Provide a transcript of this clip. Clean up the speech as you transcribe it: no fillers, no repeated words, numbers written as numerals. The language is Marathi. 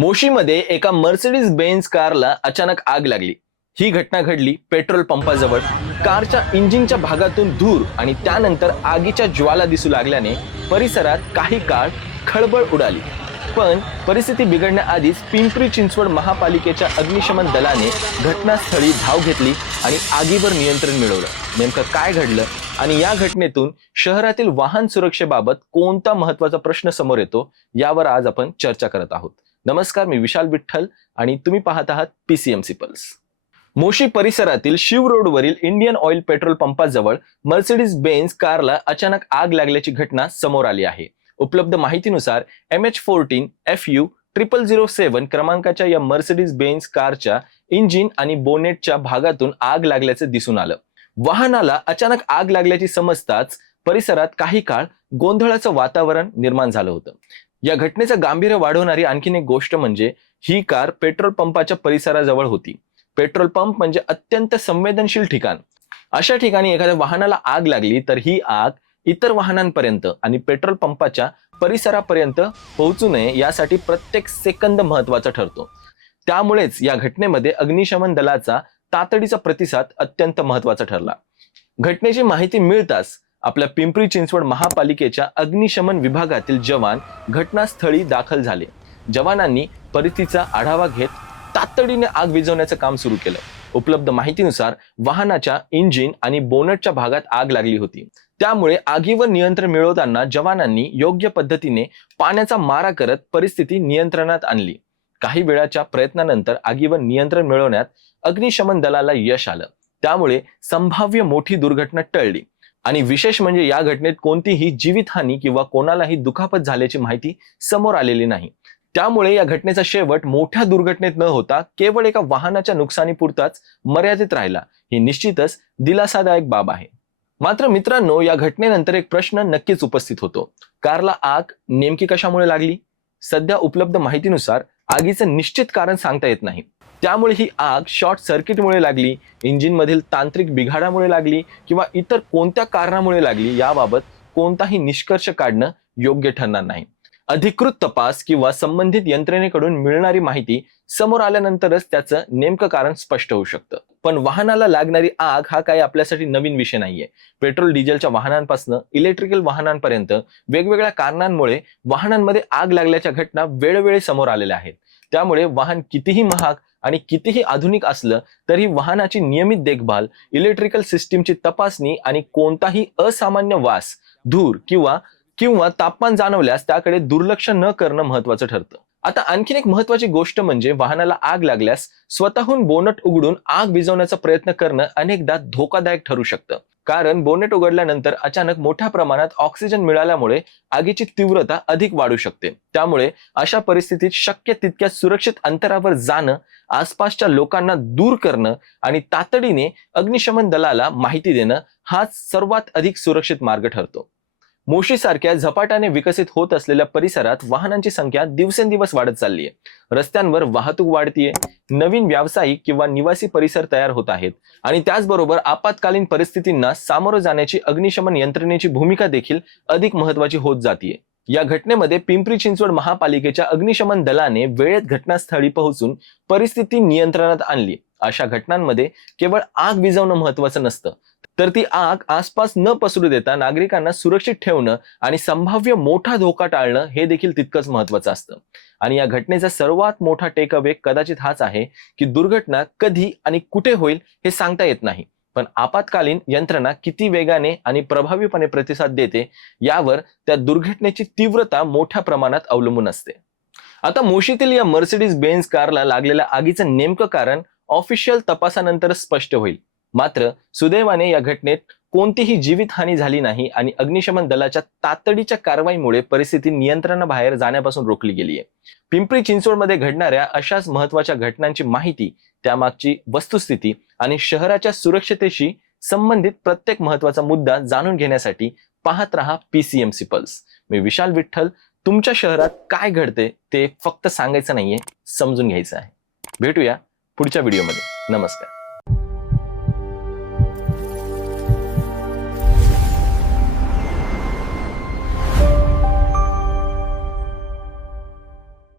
मोशीमध्ये एका मर्सिडीज बेन्झ कारला अचानक आग लागली। ही घटना घडली पेट्रोल पंपाजवळ। कारच्या इंजिनच्या भागातून धूर आणि त्यानंतर आगीच्या ज्वाला दिसू लागल्याने परिसरात काही काळ खळबळ उडाली। पण परिस्थिती बिघडण्याआधीच पिंपरी चिंचवड महापालिकेच्या अग्निशमन दलाने घटनास्थळी धाव घेतली आणि आगीवर नियंत्रण मिळवलं। नेमकं काय घडलं आणि या घटनेतून शहरातील वाहन सुरक्षेबाबत कोणता महत्त्वाचा प्रश्न समोर येतो, यावर आज आपण चर्चा करत आहोत। नमस्कार, मी विशाल विठ्ठल आणि तुम्ही पाहत आहात PCMC पल्स। मोशी परिसरातील शिव रोडवरील इंडियन ऑइल पेट्रोल पंपाजवळ मर्सिडीज बेन्झ कारला अचानक आग लागल्याची घटना समोर आली आहे। उपलब्ध माहितीनुसार MH14 FU 0007 क्रमांकाच्या या मर्सिडीज बेन्झ कारच्या इंजिन आणि बोनेटच्या भागातून आग लागल्याचे दिसून आलं। वाहनाला अचानक आग लागल्याची समजताच परिसरात काही काळ गोंधळाचं वातावरण निर्माण झालं होतं। या घटनेचं गांभीर्य वाढवणारी आणखीन एक गोष्ट म्हणजे ही कार पेट्रोल पंपाच्या परिसराजवळ होती। पेट्रोल पंप म्हणजे अत्यंत संवेदनशील ठिकाण। अशा ठिकाणी एखाद्या वाहनाला आग लागली तर ही आग इतर वाहनांपर्यंत आणि पेट्रोल पंपाच्या परिसरापर्यंत पोहोचू नये यासाठी प्रत्येक सेकंद महत्त्वाचा ठरतो। त्यामुळेच या घटनेमध्ये अग्निशमन दलाचा तातडीचा प्रतिसाद अत्यंत महत्त्वाचा ठरला। घटनेची माहिती मिळताच आपल्या पिंपरी चिंचवड महापालिकेच्या अग्निशमन विभागातील जवान घटनास्थळी दाखल झाले। जवानांनी परिस्थितीचा आढावा घेत तातडीने आग विझवण्याचं काम सुरू केलं। उपलब्ध माहितीनुसार वाहनाच्या इंजिन आणि बोनटच्या भागात आग लागली होती। त्यामुळे आगीवर नियंत्रण मिळवताना जवानांनी योग्य पद्धतीने पाण्याचा मारा करत परिस्थिती नियंत्रणात आणली। काही वेळाच्या प्रयत्नानंतर आगीवर नियंत्रण मिळवण्यात अग्निशमन दलाला यश आलं। त्यामुळे संभाव्य मोठी दुर्घटना टळली आणि विशेष म्हणजे या घटनेत कोणतीही जीवितहानी किंवा कोणालाही दुखापत झाल्याची माहिती समोर आलेली नाही। त्यामुळे या घटनेचा शेवट मोठ्या दुर्घटनेत न होता केवळ एका वाहनाच्या नुकसानीपुरताच मर्यादित राहिला। ही निश्चितच दिलासादायक बाब आहे। मात्र मित्रांनो, या घटनेनंतर एक प्रश्न नक्कीच उपस्थित होतो। कारला आग नेमकी कशामुळे लागली? सध्या उपलब्ध माहितीनुसार आगीचं निश्चित कारण सांगता येत नाही। त्यामुळे ही आग शॉर्ट सर्किटमुळे लागली, इंजिन मधील तांत्रिक बिघाडामुळे लागली किंवा इतर कोणत्या कारणामुळे लागली याबाबत कोणताही निष्कर्ष काढणं योग्य ठरणार नाही। अधिकृत तपास किंवा संबंधित यंत्रणेकडून मिळणारी माहिती समोर आल्यानंतरच त्याचं नेमकं कारण स्पष्ट होऊ शकतं। पण वाहनाला लागणारी आग हा काही आपल्यासाठी नवीन विषय नाहीये। पेट्रोल डिझेलच्या वाहनांपासून इलेक्ट्रिकल वाहनांपर्यंत वेगवेगळ्या कारणांमुळे वाहनांमध्ये आग लागल्याच्या घटना वेळोवेळी समोर आलेल्या आहेत। त्यामुळे वाहन कितीही महाग आणि कितीही आधुनिक असलं तरी वाहनाची नियमित देखभाल, इलेक्ट्रिकल सिस्टीमची तपासणी आणि कोणताही असामान्य वास, धूर किंवा तापमान जाणवल्यास त्याकडे दुर्लक्ष न करणं महत्त्वाचं ठरतं। आता आणखीन एक महत्त्वाची गोष्ट म्हणजे वाहनाला आग लागल्यास स्वतःहून बोनट उघडून आग विझवण्याचा प्रयत्न करणं अनेकदा धोकादायक ठरू शकतं। कारण बोनेट उघडल्यानंतर अचानक मोठ्या प्रमाणात ऑक्सिजन मिळाल्यामुळे आगीची तीव्रता अधिक वाढू शकते। त्यामुळे अशा परिस्थितीत शक्य तितक्या सुरक्षित अंतरावर जाणं, आसपासच्या लोकांना दूर करणं आणि तातडीने अग्निशमन दलाला माहिती देणं हाच सर्वात अधिक सुरक्षित मार्ग ठरतो। मोशी सारख्या झपाट्याने विकसित होत असलेल्या परिसरात वाहनांची संख्या दिवसेंदिवस वाढत चालली आहे। रस्त्यांवर वाहतूक वाढतीये, नवीन व्यावसायिक किंवा निवासी परिसर तयार होत आहेत आणि त्याचबरोबर आपत्कालीन परिस्थितींना सामोरं जाण्याची अग्निशमन यंत्रणेची भूमिका देखील अधिक महत्त्वाची होत जातीये। या घटनेमध्ये पिंपरी चिंचवड महापालिकेच्या अग्निशमन दलाने वेळेत घटनास्थळी पोहोचून परिस्थिती नियंत्रणात आणली। अशा घटनांमध्ये केवळ आग विझवणं महत्त्वाचं नसतं, तर ती आग आसपास न पसरू देता नागरिकांना सुरक्षित ठेवणं आणि संभाव्य मोठा धोका टाळणं हे देखील तितकंच महत्त्वाचं असतं। आणि या घटनेचा सर्वात मोठा टेक अवे कदाचित हाच आहे की दुर्घटना कधी आणि कुठे होईल हे सांगता येत नाही, पण आपत्कालीन यंत्रणा किती वेगाने आणि प्रभावीपणे प्रतिसाद देते यावर त्या दुर्घटनेची तीव्रता मोठ्या प्रमाणात अवलंबून असते। आता मोशीतील या मर्सिडीज बेन्झ कारला लागलेल्या आगीचं नेमकं कारण ऑफिशियल तपासानंतर स्पष्ट होईल। मात्र सुदैवाने या घटनेत कोणतीही जीवितहानी झाली नाही आणि अग्निशमन दलाच्या तातडीच्या कारवाईमुळे परिस्थिती नियंत्रणाबाहेर जाण्यापासून रोखली गेली आहे। पिंपरी चिंचवडमध्ये घडणाऱ्या अशाच महत्त्वाच्या घटनांची माहिती, त्यामागची वस्तुस्थिती आणि शहराच्या सुरक्षतेशी संबंधित प्रत्येक महत्त्वाचा मुद्दा जाणून घेण्यासाठी पाहत रहा PCMC पल्स। मी विशाल विठ्ठल। तुमच्या शहरात काय घडते ते फक्त सांगायचं नाहीये, समजून घ्यायचं आहे। भेटूया पुढच्या व्हिडिओमध्ये। नमस्कार।